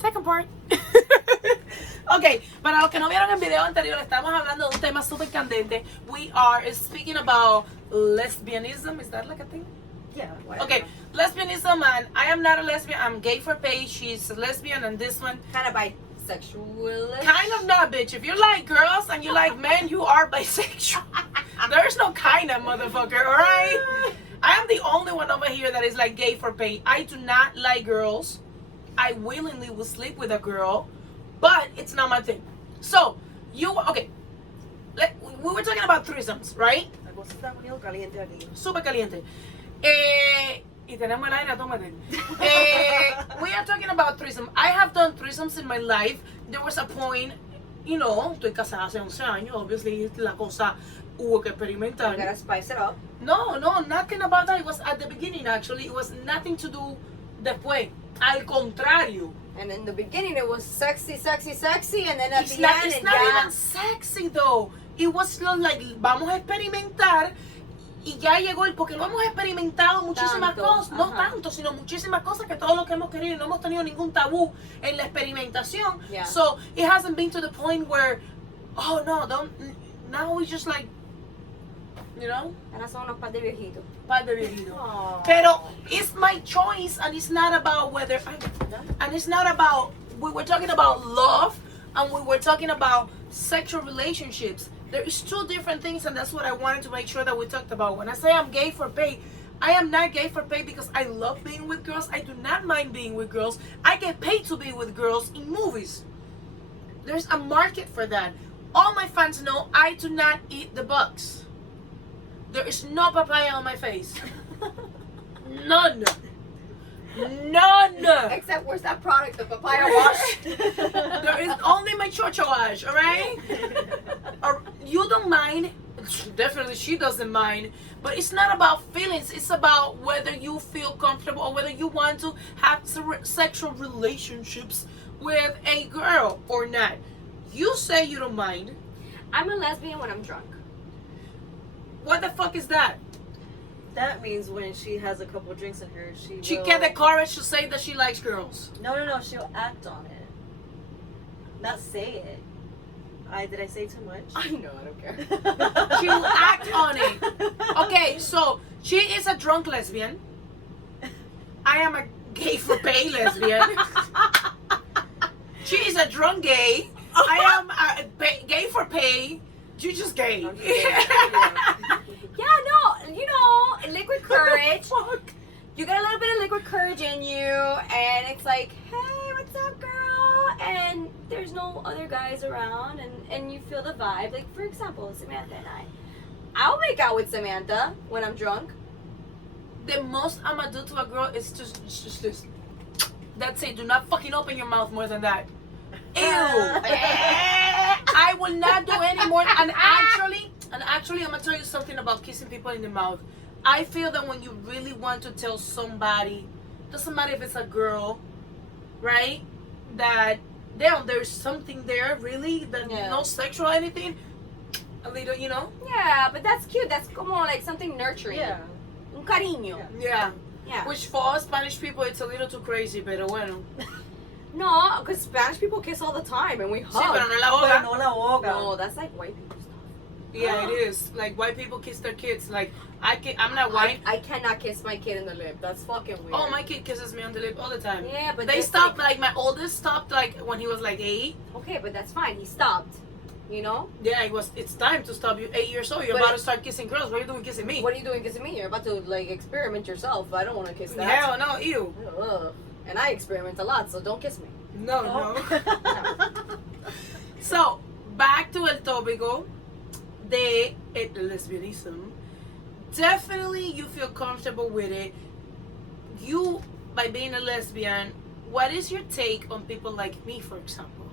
Second part. Ok, para los que no vieron el video anterior, estamos hablando de un tema súper candente. We are speaking about lesbianism. Is that like a thing? Yeah. Okay, lesbianism, and I am not a lesbian. I'm gay for pay. She's a lesbian, and this one Kind of bisexual. kind of not, bitch. If you like girls and you like men, you are bisexual. There's no kind of motherfucker, alright? I am the only one over here that is like gay for pay. I do not like girls. I willingly will sleep with a girl, but it's not my thing. So, okay. We were talking about threesomes, right? La cosa está poniendo caliente aquí. Super caliente. Y tenemos el aire, tómate. We are talking about threesome. I have done threesomes in my life. There was a point, you know, estoy casada hace 11 años. Obviously, la cosa hubo que experimentar. You gotta spice it up. No, nothing about that. It was at the beginning, actually. It was nothing to do después. Al contrario. And in the beginning, it was sexy, sexy, sexy, and then at It's the not, end, it's it not got... even sexy, though. It was like, vamos a experimentar. Y ya llegó el, porque lo hemos experimentado muchísimas Tanto, cosas, no ajá. tanto, sino muchísimas cosas que todo lo que hemos querido y no hemos tenido ningún tabú en la experimentación. Yeah. So it hasn't been to the point where, oh no, now we just like, you know, Ahora son unos par de viejitos. par de viejito. Aww. Pero it's my choice, and it's not about whether, and it's not about, we were talking about love, and we were talking about sexual relationships. There is two different things, and that's what I wanted to make sure that we talked about. When I say I'm gay for pay, I am not gay for pay because I love being with girls. I do not mind being with girls. I get paid to be with girls in movies. There's a market for that. All my fans know I do not eat the bugs. There is no papaya on my face. None. None. Except where's that product, the papaya wash? There is only my chocho wash, alright? You don't mind. Definitely she doesn't mind. But it's not about feelings. It's about whether you feel comfortable or whether you want to have sexual relationships with a girl or not. You say you don't mind. I'm a lesbian when I'm drunk. What the fuck is that? That means when she has a couple drinks in her, She will... get the courage to say that she likes girls. No, she'll act on it. Not say it. Did I say too much? I know, I don't care. She will act on it. Okay, so she is a drunk lesbian. I am a gay for pay lesbian. She is a drunk gay. I am a gay for pay. You just gay. Yeah, no, you know, liquid courage. You got a little bit of liquid courage in you, and it's like, hey, what's up, girl? And there's no other guys around, and you feel the vibe. Like, for example, Samantha and I'll make out with Samantha when I'm drunk. The most I'm gonna do to a girl is just this. That's it. Do not fucking open your mouth more than that. Ew. I will not do any more. And actually, I'm gonna tell you something about kissing people in the mouth. I feel that when you really want to tell somebody, doesn't matter if it's a girl, right? That damn, there's something there, really, that no sexual anything. A little, you know? Yeah, but that's cute. That's como like something nurturing. Yeah. Un cariño. Yeah. Yeah. Which for us Spanish people, it's a little too crazy, pero bueno. No, because Spanish people kiss all the time, and we hug. Sí, pero no la Pero boca. no la boca. No, that's like white people stuff. Yeah, it is. Like white people kiss their kids. Like I'm not white. I cannot kiss my kid in the lip. That's fucking weird. Oh, my kid kisses me on the lip all the time. Yeah, but they that's stopped. Like my oldest stopped like when he was like 8. Okay, but that's fine. He stopped. You know? Yeah, it's time to stop. You're 8 years old. You're But about to start kissing girls. What are you doing kissing me? What are you doing kissing me? You're about to like experiment yourself. I don't want to kiss that. Hell no, ew. Ugh. And I experiment a lot, so don't kiss me. No. So back to el tópico de lesbianism. Definitely, you feel comfortable with it. You, by being a lesbian, what is your take on people like me, for example?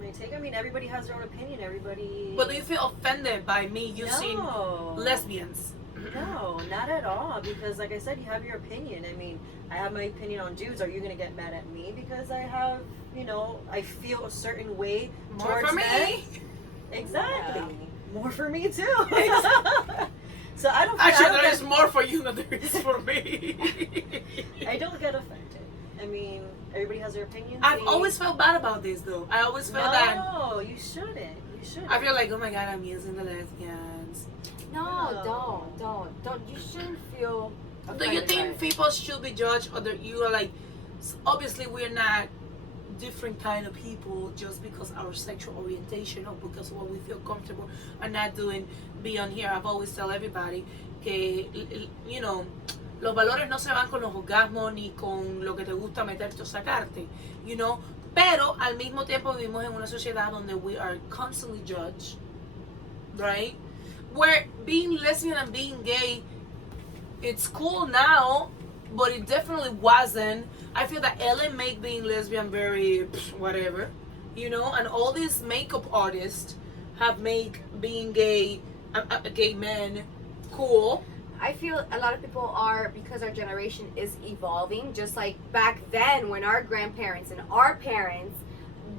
My take, I mean, everybody has their own opinion. Everybody. But do you feel offended by me using No. lesbians? No, not at all. Because, like I said, you have your opinion. I mean, I have my opinion on dudes. Are you gonna get mad at me because I have, you know, I feel a certain way More towards for me. them? Exactly. Yeah. More for me too. So I don't. Actually, I there is don't more for you than there is for me. I don't get offended. I mean, Everybody has their opinions. I've always felt bad about this, though. I always felt that. No, you shouldn't. You shouldn't. I feel like, oh my god, I'm using the lesbians. No, don't. You shouldn't feel. Do you offended by think it. people should be judged, or that you are like, obviously we're not different kind of people just because our sexual orientation or because what we feel comfortable are not doing beyond here. I've always tell everybody que, you know, los valores no se van con los orgasmos ni con lo que te gusta meterte o sacarte, you know. Pero al mismo tiempo vivimos en una sociedad donde we are constantly judged, right? Where being lesbian and being gay, it's cool now, but it definitely wasn't. I feel that Ellen make being lesbian very whatever, you know, and all these makeup artists have made being gay, a gay man, cool. I feel a lot of people are, because our generation is evolving, just like back then when our grandparents and our parents,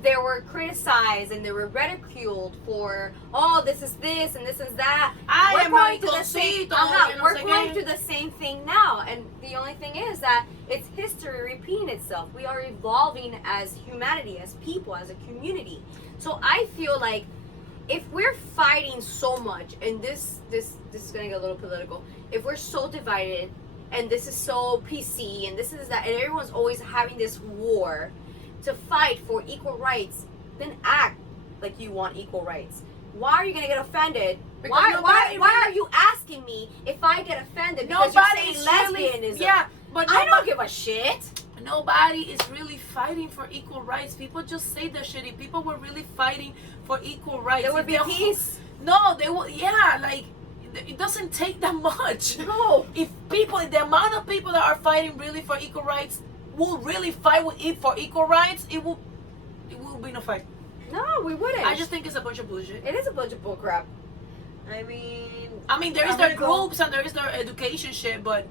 they were criticized and they were ridiculed for, oh, this is this and this is that. Ay, We're going through the same, mariconcito, que no we're sé going qué. through the same thing now, and the only thing is that it's history repeating itself. We are evolving as humanity, as people, as a community. So I feel like if we're fighting so much, and this is gonna get a little political, if we're so divided and this is so PC and this is that, and everyone's always having this war to fight for equal rights, then act like you want equal rights. Why are you gonna get offended? Because Why nobody are you asking me if I get offended because Nobody you're is saying really, lesbianism? yeah, but I don't give a shit. nobody is really fighting for equal rights. People just say that shit. If people were really fighting for equal rights, There would if be they're- peace. No, they will. Yeah, like it doesn't take that much. No. If the amount of people that are fighting really for equal rights will really fight for equal rights, it will be no fight. No, we wouldn't. I just think it's a bunch of bullshit. It is a bunch of bullcrap. I mean, There is I'm their gonna go- groups and there is their education shit, but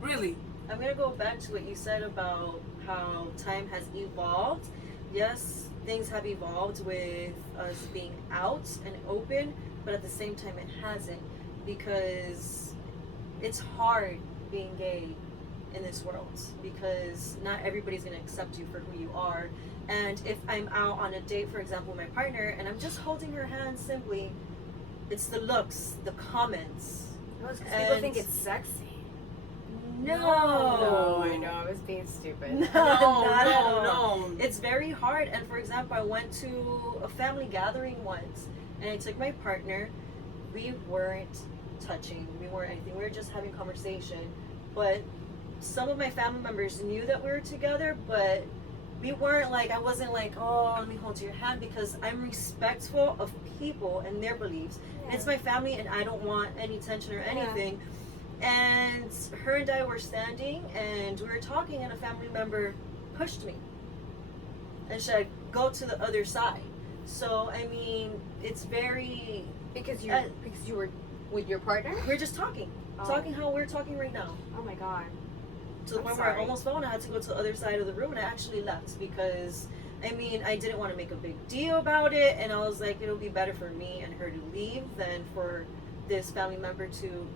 really, I'm gonna go back to what you said about how time has evolved. Yes, things have evolved with us being out and open, but at the same time it hasn't, because it's hard being gay in this world, because not everybody's gonna accept you for who you are. And if I'm out on a date, for example, with my partner, and I'm just holding her hand simply, it's the looks, the comments. People And- think it's sexy. No. I know. I was being stupid. No, no, not at no, all. no. It's very hard. And for example, I went to a family gathering once, and I took my partner. We weren't touching. We weren't anything. We were just having conversation. But some of my family members knew that we were together, but we weren't like, I wasn't like, oh, let me hold your hand, because I'm respectful of people and their beliefs. And it's my family, and I don't want any tension or anything. And her and I were standing, and we were talking, and a family member pushed me and said, go to the other side. So I mean, it's very, Because you were with your partner. we're just talking how we're talking right now, Oh my god. to the I'm point where I sorry. almost fell, and I had to go to the other side of the room, and I actually left, because I mean, I didn't want to make a big deal about it, and I was like, it'll be better for me and her to leave than for this family member to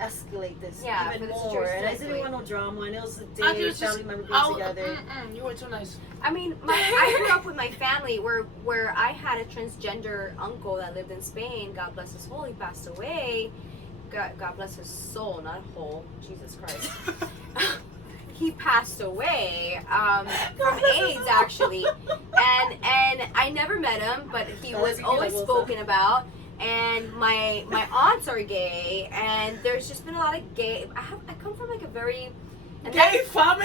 escalate this Yeah, even for this more. And I situation. didn't want no drama, and it was a I day, just- family member being together. You were too nice. I mean, I grew up with my family where I had a transgender uncle that lived in Spain. God bless his soul. He passed away. God bless his soul, not whole. Jesus Christ. He passed away from AIDS, actually, and I never met him, but he was always spoken about. And my aunts are gay, and there's just been a lot of gay. I come from like a very Gay family.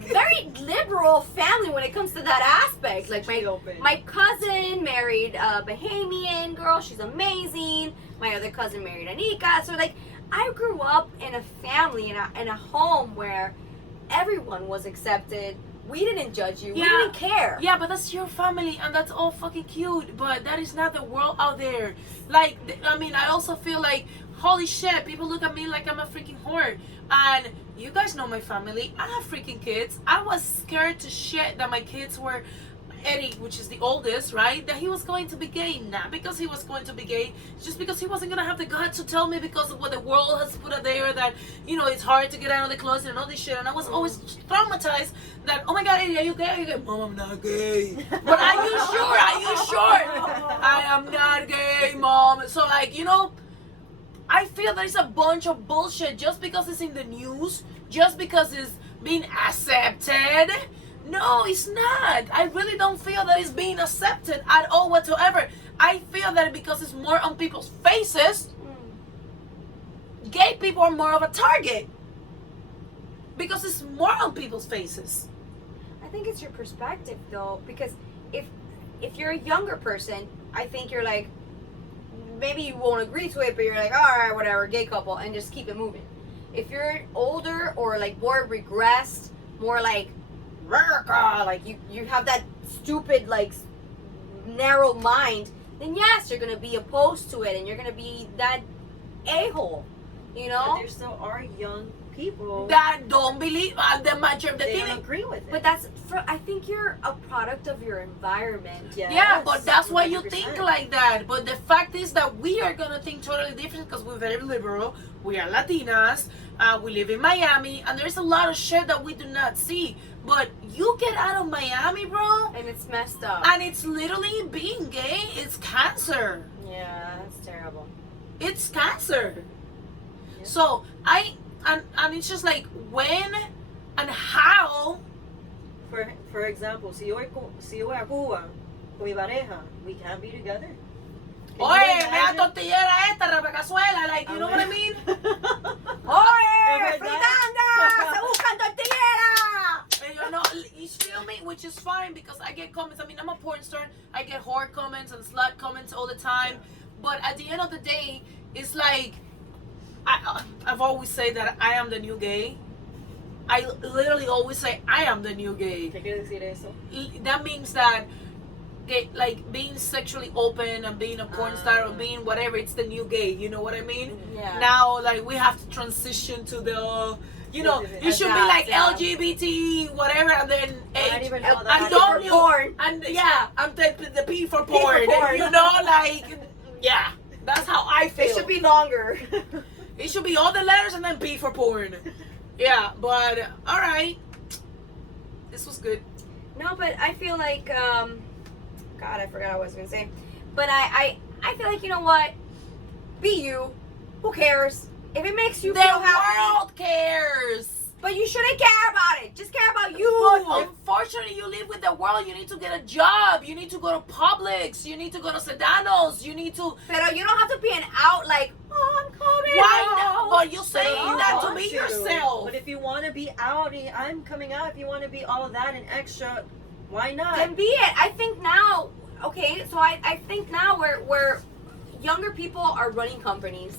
very liberal family when it comes to that aspect. Like Pretty open. my cousin married a Bahamian girl. She's amazing. My other cousin married Anika. So like I grew up in a family in a home where everyone was accepted. We didn't judge you. We Yeah. didn't care. Yeah, but that's your family, and that's all fucking cute. But that is not the world out there. Like, I also feel like, holy shit, people look at me like I'm a freaking whore. And you guys know my family. I have freaking kids. I was scared to shit that my kids were Eddie, which is the oldest, right, that he was going to be gay. Not because he was going to be gay, just because he wasn't going to have the guts to tell me because of what the world has put out there, that, you know, it's hard to get out of the closet and all this shit. And I was always traumatized that, oh my God, Eddie, are you gay? Are you gay? Mom, I'm not gay. But are you sure? Are you sure? I am not gay, Mom. So, like, you know, I feel there's a bunch of bullshit just because it's in the news, just because it's being accepted. No, it's not. I really don't feel that it's being accepted at all whatsoever. I feel that because it's more on people's faces, gay people are more of a target. Because it's more on people's faces. I think it's your perspective though, because if you're a younger person, I think you're like, maybe you won't agree to it, but you're like, all right, whatever, gay couple, and just keep it moving. If you're older or like more regressed, more like you have that stupid like narrow mind, then yes, you're gonna be opposed to it and you're gonna be that a-hole, you know. But there still are young people that don't believe the majority. they don't agree with it. But I think you're a product of your environment. Yes, Yeah, but that's why you 100%. think like that. But the fact is that we are gonna think totally different because we're very liberal. We are Latinas. We live in Miami, and there's a lot of shit that we do not see. But you get out of Miami, bro, And it's messed up. and it's literally being gay. It's cancer. Yeah, that's terrible. It's cancer. Yeah. So and it's just like when and how. For example, si yo voy a Cuba con mi pareja, we can't be together. Can you Oye, me da imagine? tortillera esta, rapacazuela, like, you know what I mean? Oye, Es verdad. fritanga, se buscan tortillera. And you know, you feel me? Which is fine because I get comments. I mean, I'm a porn star. I get whore comments and slut comments all the time. But at the end of the day, it's like, I've always said that I am the new gay. I literally always say I am the new gay. ¿Qué quiere decir eso? That means that like being sexually open and being a porn star or being whatever, it's the new gay, you know what I mean? Yeah. Now like we have to transition to the, you know, it should be Adapt, like yeah. LGBT whatever, and then I don't H, even know and that. don't you, porn. and yeah, I'm the P for porn, porn. you know, like, yeah, that's how I feel. It should be longer. It should be all the letters and then P for porn. Yeah, but all right, this was good. No, but I feel like, God, I forgot what I was gonna say. But I feel like, you know what? Be you. Who cares? If it makes you The feel happy. world cares. But you shouldn't care about it. Just care about you. But unfortunately, you live with the world. You need to get a job. You need to go to Publix. You need to go to Sedanos. You need to. But you don't have to be an out like, oh, I'm coming Why out. not? But you're saying You that to want be yourself. But if you want to be out, I'm coming out. If you want to be all of that and extra, why not? Then be it. I think now, okay, so I think now where younger people are running companies,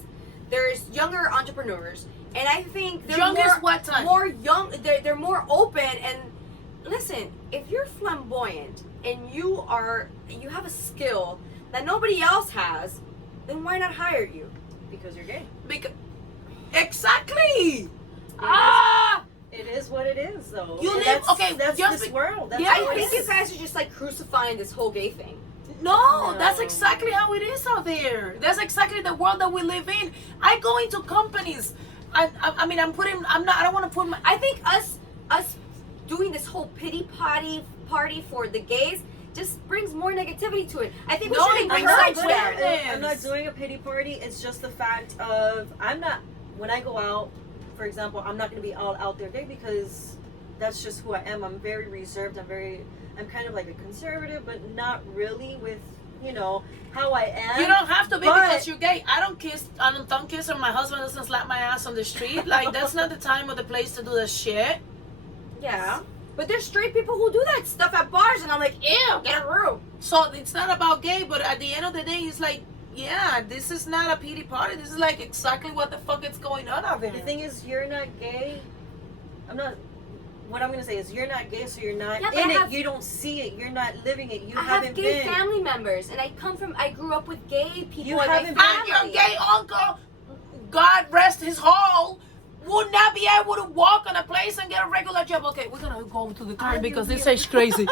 there's younger entrepreneurs, and I think they're Young is more, what time? more young, they're more open. And listen, if you're flamboyant and you have a skill that nobody else has, then why not hire you? Because you're gay. Because exactly. Ah. It is what it is, though. You And live- that's, okay, That's just this be- world. That's Yeah, how I it think is. you guys are just like crucifying this whole gay thing. No, that's No. exactly how it is out there. That's exactly the world that we live in. I go into companies. I mean, I don't want to put my. I think us doing this whole pity party for the gays just brings more negativity to it. I think we No, should it brings encourage some them. awareness. I'm not doing a pity party. It's just the fact of when I go out, for example, I'm not going to be all out there gay because that's just who I am. I'm very reserved. I'm kind of like a conservative, but not really with, how I am. You don't have to be But- because you're gay. I don't tongue kiss, or my husband doesn't slap my ass on the street. Like, that's not the time or the place to do that shit. Yeah. But there's straight people who do that stuff at bars, and I'm like, ew, get a room. So it's not about gay, but at the end of the day, it's like, yeah, this is not a pity party. This is like exactly what the fuck is going on out there. The thing is, you're not gay. What I'm gonna say is, you're not gay, so you're not Yeah, but in I it. have- You don't see it. You're not living it. You I have haven't gay been. family members, and I grew up with gay people You in my haven't family. And your gay uncle, God rest his soul, would not be able to walk on a place and get a regular job. Okay, we're gonna go to the car because this is crazy.